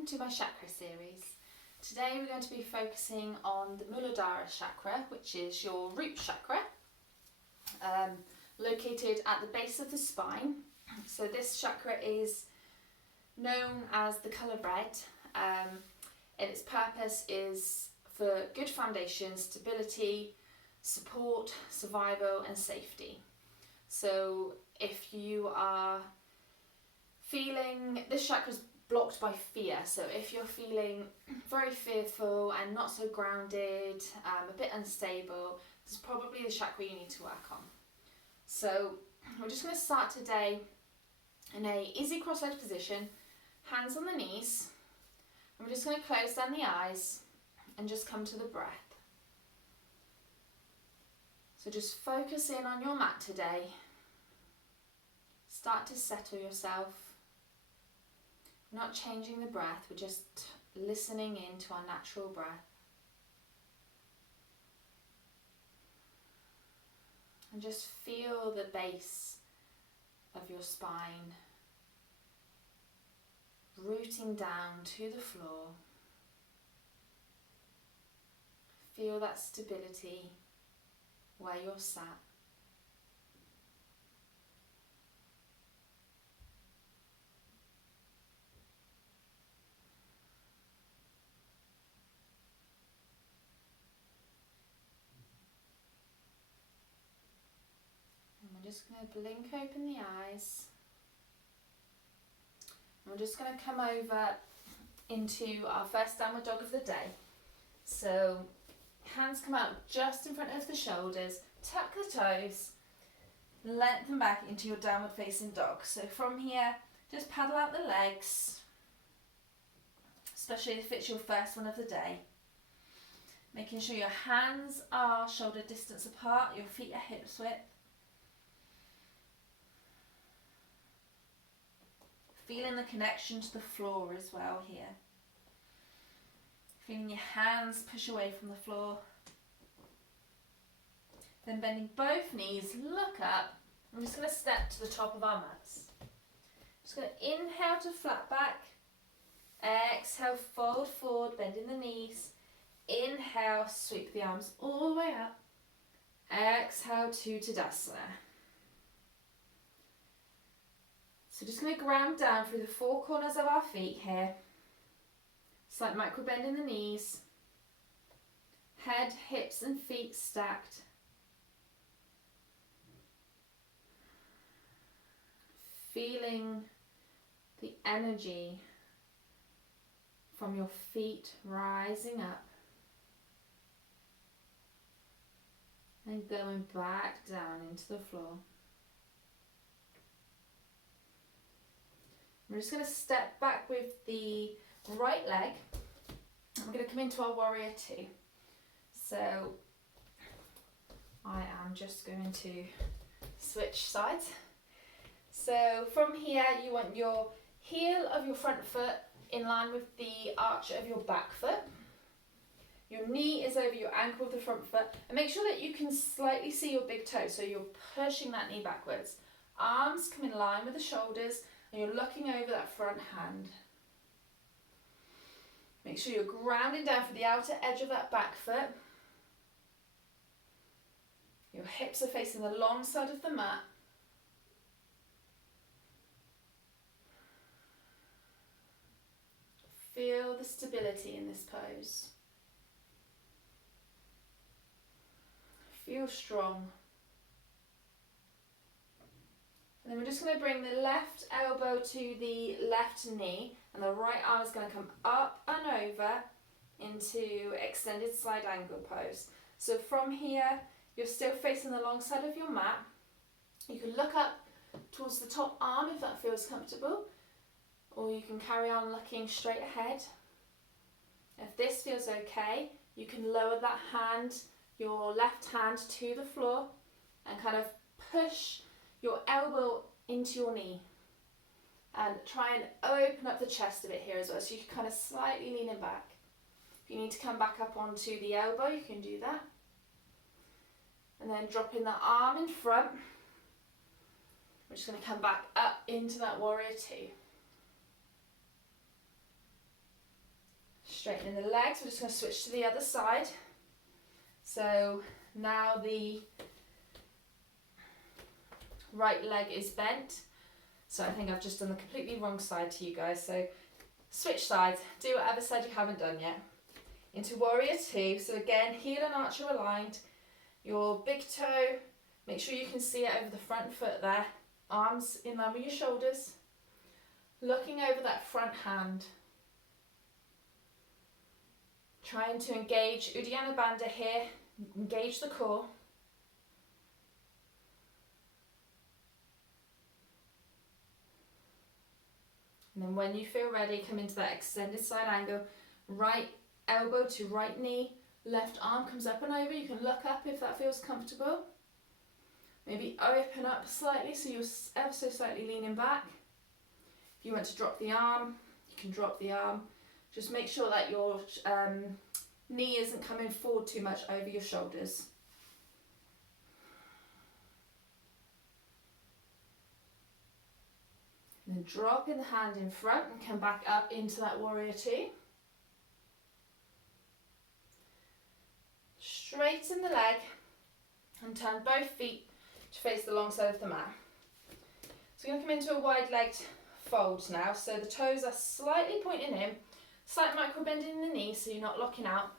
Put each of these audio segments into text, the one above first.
welcome to my chakra series. Today we're going to be focusing on the Muladhara Chakra, which is your root chakra, located at the base of the spine. So this chakra is known as the colour red, and its purpose is for good foundation, stability, support, survival and safety. So if you are feeling, this chakra is blocked by fear, so if you're feeling very fearful and not so grounded, a bit unstable, this is probably the chakra you need to work on. So we're just going to start today in a easy cross-legged position, hands on the knees, and we're just going to close down the eyes and just come to the breath. So just focus in on your mat today, start to settle yourself. We're not changing the breath, we're just listening into our natural breath. And just feel the base of your spine rooting down to the floor. Feel that stability where you're sat. We're just going to blink open the eyes. And we're just going to come over into our first downward dog of the day. So hands come out just in front of the shoulders, tuck the toes, lengthen back into your downward facing dog. So from here, just paddle out the legs, especially if it's your first one of the day. Making sure your hands are shoulder distance apart, your feet are hips width. Feeling the connection to the floor as well here. Feeling your hands push away from the floor. Then bending both knees, look up. I'm just going to step to the top of our mats. Just going to inhale to flat back. Exhale, fold forward, bending the knees. Inhale, sweep the arms all the way up. Exhale to Tadasana. So just going to ground down through the four corners of our feet here. Slight micro bend in the knees. Head, hips and feet stacked. Feeling the energy from your feet rising up. And going back down into the floor. We're just going to step back with the right leg. We're going to come into our warrior two. So I am just going to switch sides. So from here you want your heel of your front foot in line with the arch of your back foot. Your knee is over your ankle of the front foot, and make sure that you can slightly see your big toe, so you're pushing that knee backwards. Arms come in line with the shoulders, and you're looking over that front hand. Make sure you're grounding down for the outer edge of that back foot. Your hips are facing the long side of the mat. Feel the stability in this pose. Feel strong. And then we're just going to bring the left elbow to the left knee, and the right arm is going to come up and over into extended side angle pose. So from here, you're still facing the long side of your mat. You can look up towards the top arm if that feels comfortable, or you can carry on looking straight ahead. If this feels okay, you can lower that hand, your left hand, to the floor and kind of push your elbow into your knee, and try and open up the chest a bit here as well, so you can kind of slightly lean it back. If you need to come back up onto the elbow, you can do that. And then dropping the arm in front, we're just going to come back up into that warrior two. Straightening the legs, we're just going to switch to the other side. So now the right leg is bent. So I think I've just done the completely wrong side to you guys. So switch sides, do whatever side you haven't done yet. Into warrior two. So again, heel and arch are aligned. Your big toe, make sure you can see it over the front foot there. Arms in line with your shoulders. Looking over that front hand. Trying to engage Uddiyana Bandha here. Engage the core. And then when you feel ready, come into that extended side angle. Right elbow to right knee. Left arm comes up and over. You can look up if that feels comfortable. Maybe open up slightly so you're ever so slightly leaning back. If you want to drop the arm, you can drop the arm. Just make sure that your knee isn't coming forward too much over your shoulders. And then dropping the hand in front and come back up into that warrior two. Straighten the leg and turn both feet to face the long side of the mat. So we're going to come into a wide-legged fold now. So the toes are slightly pointing in, slight micro bend in the knee so you're not locking out.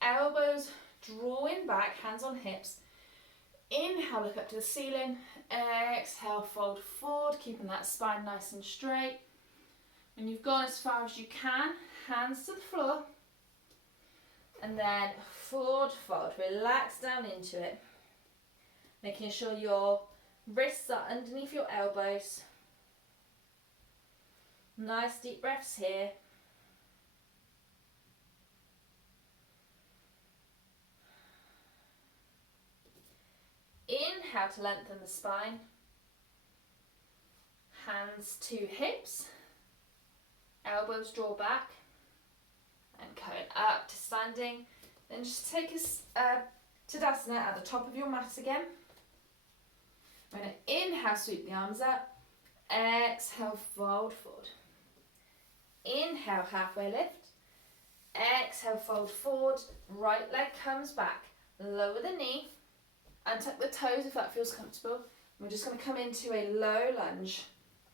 Elbows drawing back, hands on hips. Inhale, look up to the ceiling. Exhale, fold forward, keeping that spine nice and straight. When you've gone as far as you can, hands to the floor. And then forward fold, relax down into it. Making sure your wrists are underneath your elbows. Nice deep breaths here. Inhale to lengthen the spine. Hands to hips. Elbows draw back. And coming up to standing. Then just take a Tadasana at the top of your mat again. We're going to inhale, sweep the arms up. Exhale, fold forward. Inhale, halfway lift. Exhale, fold forward. Right leg comes back. Lower the knee. And tuck the toes if that feels comfortable. We're just going to come into a low lunge.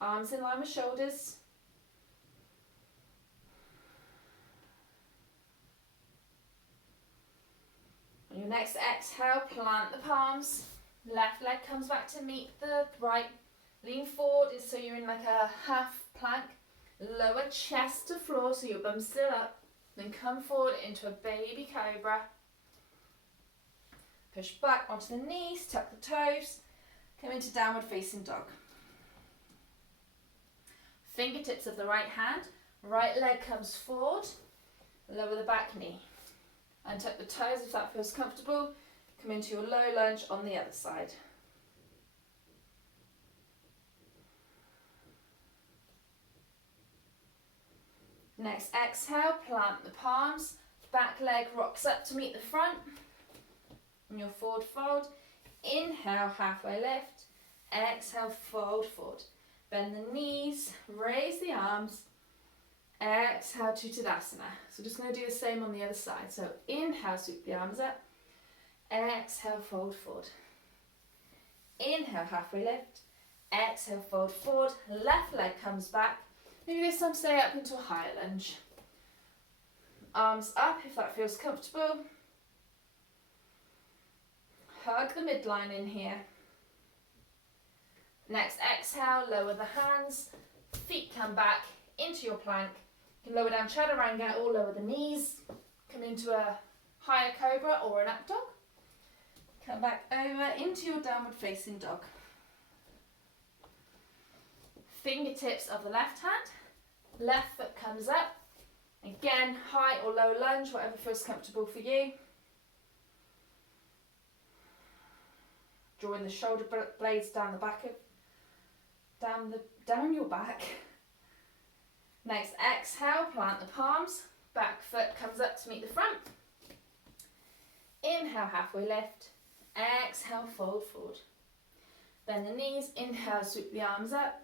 Arms in line with shoulders. On your next exhale, plant the palms. Left leg comes back to meet the right. Lean forward so you're in like a half plank. Lower chest to floor so your bum's still up. Then come forward into a baby cobra. Push back onto the knees, tuck the toes. Come into downward facing dog. Fingertips of the right hand. Right leg comes forward. Lower the back knee. And tuck the toes if that feels comfortable. Come into your low lunge on the other side. Next exhale, plant the palms. Back leg rocks up to meet the front. And your forward fold. Inhale, halfway lift. Exhale, fold forward. Bend the knees, raise the arms. Exhale to Tadasana. So just going to do the same on the other side. So inhale, sweep the arms up. Exhale, fold forward. Inhale, halfway lift. Exhale, fold forward. Left leg comes back. Maybe this time stay up into a higher lunge. Arms up if that feels comfortable. Hug the midline in here. Next exhale, lower the hands. Feet come back into your plank. You can lower down Chaturanga or lower the knees. Come into a higher cobra or an up dog. Come back over into your downward facing dog. Fingertips of the left hand. Left foot comes up. Again, high or low lunge, whatever feels comfortable for you. Drawing the shoulder blades down the back of, down your back. Next exhale, plant the palms. Back foot comes up to meet the front. Inhale, halfway lift. Exhale, fold forward. Bend the knees. Inhale, sweep the arms up.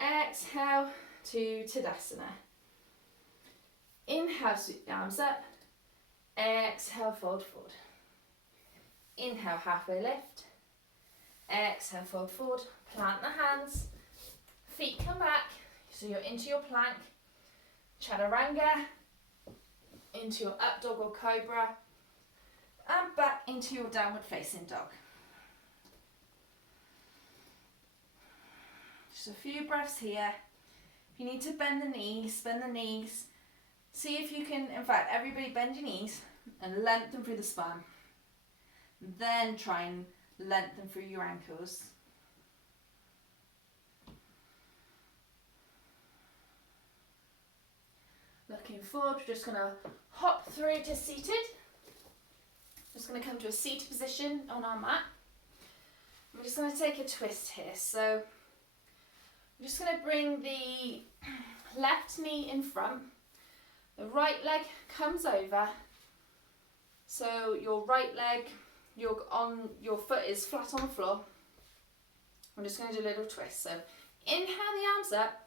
Exhale to Tadasana. Inhale, sweep the arms up. Exhale, fold forward. Inhale, halfway lift. Exhale, fold forward. Plant the hands. Feet come back. So you're into your plank. Chaturanga. Into your up dog or cobra. And back into your downward facing dog. Just a few breaths here. If you need to bend the knees, bend the knees. See if you can, in fact, everybody bend your knees and lengthen through the spine. Then try and lengthen through your ankles. Looking forward, we're just going to hop through to seated. Just going to come to a seated position on our mat. I'm just going to take a twist here. So I'm just going to bring the left knee in front. The right leg comes over. So your right leg, your foot is flat on the floor. I'm just going to do a little twist. So inhale the arms up.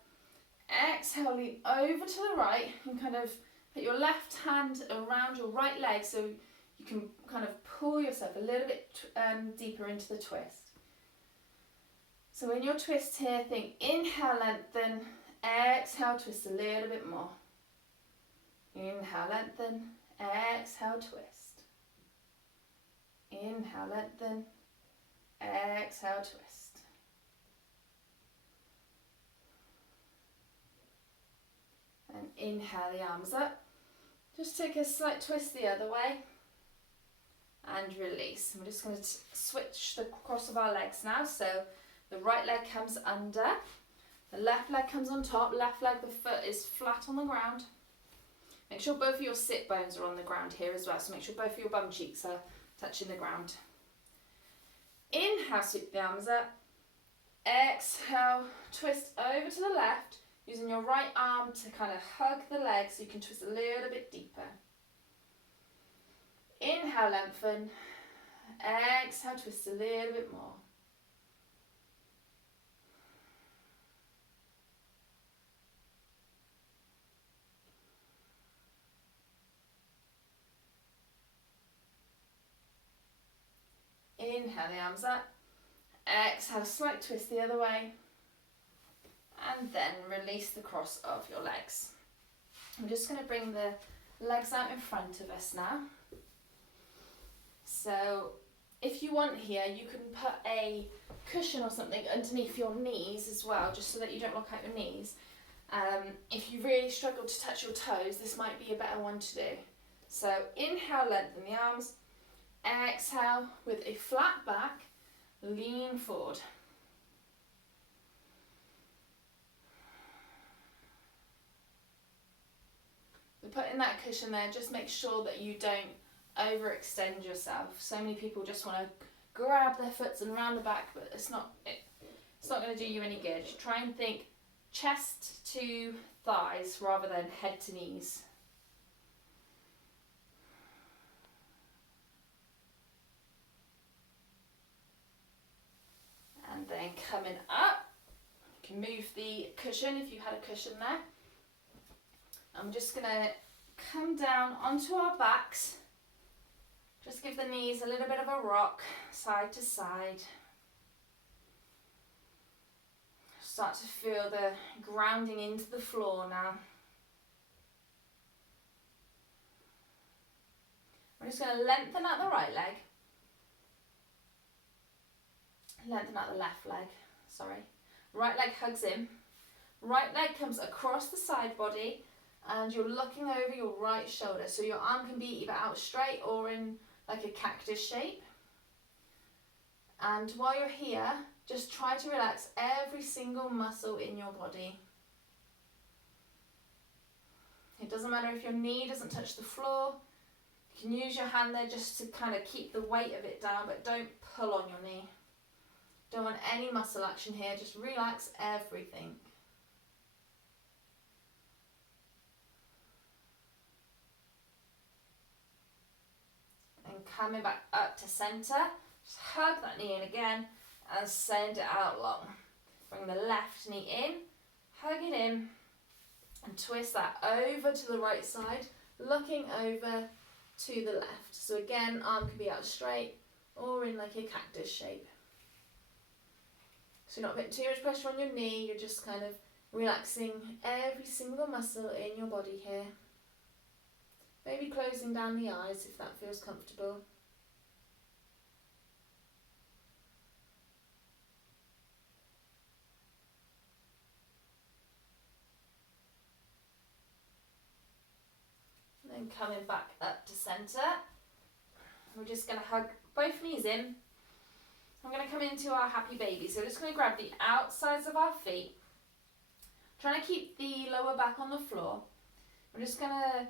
Exhale, lean over to the right and kind of put your left hand around your right leg so you can kind of pull yourself a little bit deeper into the twist. So in your twist here, think inhale, lengthen, exhale, twist a little bit more. Inhale, lengthen, exhale, twist. Inhale, lengthen, exhale, twist. And inhale the arms up. Just take a slight twist the other way. And release. We're just going to switch the cross of our legs now. So the right leg comes under. The left leg comes on top. Left leg, the foot is flat on the ground. Make sure both of your sit bones are on the ground here as well. So make sure both of your bum cheeks are touching the ground. Inhale, sweep the arms up. Exhale, twist over to the left. Using your right arm to kind of hug the leg so you can twist a little bit deeper. Inhale, lengthen. Exhale, twist a little bit more. Inhale the arms up. Exhale, slight twist the other way. And then release the cross of your legs. I'm just going to bring the legs out in front of us now. So if you want here, you can put a cushion or something underneath your knees as well, just so that you don't lock out your knees. If you really struggle to touch your toes, this might be a better one to do. So inhale, lengthen the arms. Exhale, with a flat back, lean forward. Putting that cushion there, just make sure that you don't overextend yourself. So many people just want to grab their foots and round the back, but it's not going to do you any good. Try and think chest to thighs rather than head to knees. And then coming up, you can move the cushion if you had a cushion there. I'm just going to come down onto our backs. Just give the knees a little bit of a rock, side to side. Start to feel the grounding into the floor now. We're just going to lengthen out the right leg. Lengthen out the left leg, sorry. Right leg hugs in. Right leg comes across the side body. And you're looking over your right shoulder. So your arm can be either out straight or in like a cactus shape. And while you're here, just try to relax every single muscle in your body. It doesn't matter if your knee doesn't touch the floor. You can use your hand there just to kind of keep the weight of it down, but don't pull on your knee. Don't want any muscle action here, just relax everything. Coming back up to centre, just hug that knee in again and send it out long. Bring the left knee in, hug it in, And twist that over to the right side, looking over to the left. So again, arm can be out straight or in like a cactus shape. So you're not putting too much pressure on your knee, you're just kind of relaxing every single muscle in your body here. Maybe closing down the eyes if that feels comfortable. And then coming back up to centre. We're just going to hug both knees in. I'm going to come into our happy baby. So we're just going to grab the outsides of our feet. Trying to keep the lower back on the floor. We're just going to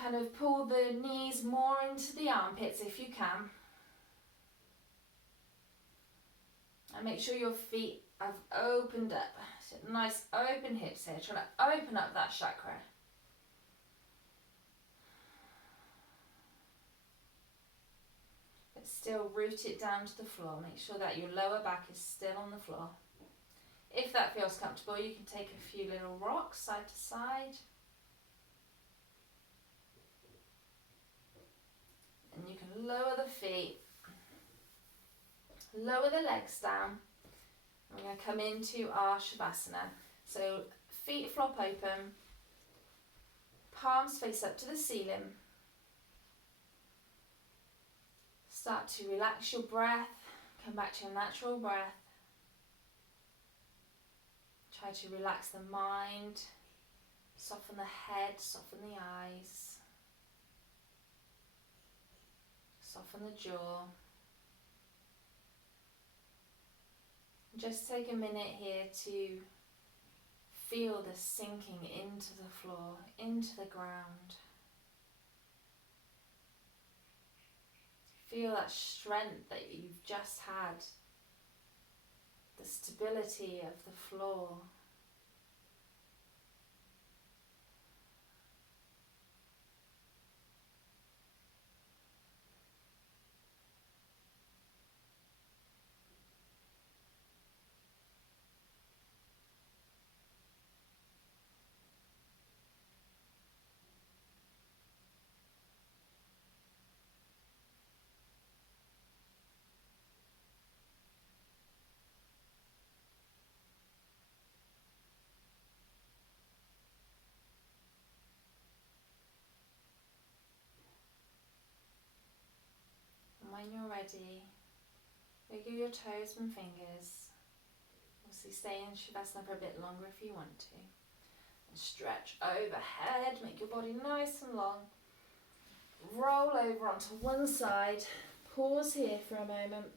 kind of pull the knees more into the armpits if you can. And make sure your feet have opened up. So nice open hips here. Trying to open up that chakra. But still root it down to the floor. Make sure that your lower back is still on the floor. If that feels comfortable, you can take a few little rocks side to side. And you can lower the feet, lower the legs down. We're going to come into our Shavasana. So feet flop open, palms face up to the ceiling. Start to relax your breath, come back to your natural breath. Try to relax the mind, soften the head, soften the eyes. Soften the jaw. Just take a minute here to feel the sinking into the floor, into the ground. Feel that strength that you've just had. The stability of the floor. When you're ready, wiggle your toes and fingers. Obviously stay in Shavasana for a bit longer if you want to. And stretch overhead, make your body nice and long. Roll over onto one side. Pause here for a moment.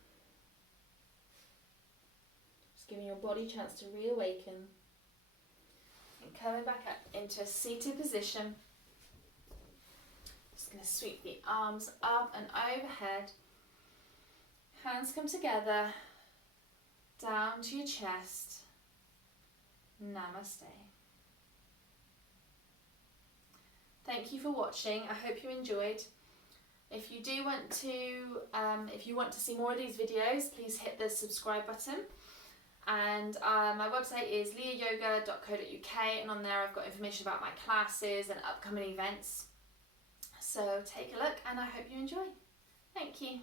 Just giving your body a chance to reawaken. And coming back up into a seated position. Just going to sweep the arms up and overhead. Hands come together, down to your chest. Namaste. Thank you for watching. I hope you enjoyed. If you do want to, see more of these videos, please hit the subscribe button. And my website is leahyoga.co.uk, and on there I've got information about my classes and upcoming events. So take a look, and I hope you enjoy. Thank you.